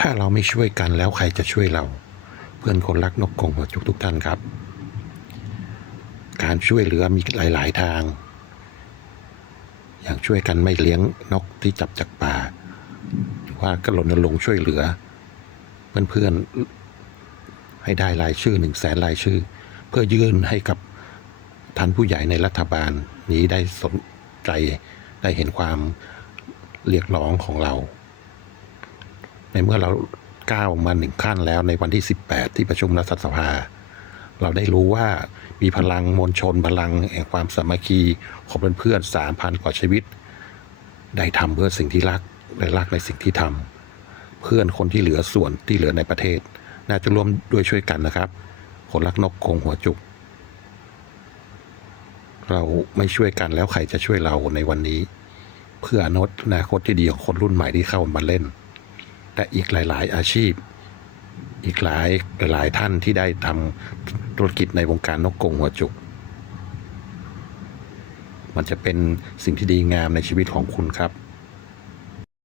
ถ้าเราไม่ช่วยกันแล้วใครจะช่วยเรา เพื่อนคนรักนกกงหัวจุกทุกท่านครับ การช่วยเหลือมีหลาย ๆ ทาง อย่างช่วยกันไม่เลี้ยงนกที่จับจากป่าว่าก็รณรงค์ช่วยเหลือ เพื่อนๆให้ได้รายชื่อหนึ่งแสนรายชื่อ เพื่อยื่นให้กับท่านผู้ใหญ่ในรัฐบาลนี้ได้สนใจได้เห็นความเรียกร้องของเรา ในเมื่อเราก้าวมาหนึ่งขั้นแล้วในวันที่ 18 ที่ประชุมรัฐสภา เราได้รู้ว่ามีพลังมวลชนพลังแห่งความสามัคคีของเพื่อนๆสามพันกว่าชีวิต ได้ทำเพื่อสิ่งที่รักได้รักในสิ่งที่ทำเพื่อนคนที่เหลือส่วนที่เหลือในประเทศ น่าจะร่วมด้วยช่วยกันนะครับ คนรักนกคงหัวจุก เราไม่ช่วยกันแล้วใครจะช่วยเราในวันนี้ เพื่ออนาคตที่ดีของคนรุ่นใหม่ที่เข้ามาเล่น แต่อีกหลาย ๆ อาชีพ อีกหลายหลายท่านที่ได้ทำธุรกิจในวงการนกกงหัวจุก มันจะเป็นสิ่งที่ดีงามในชีวิตของคุณครับ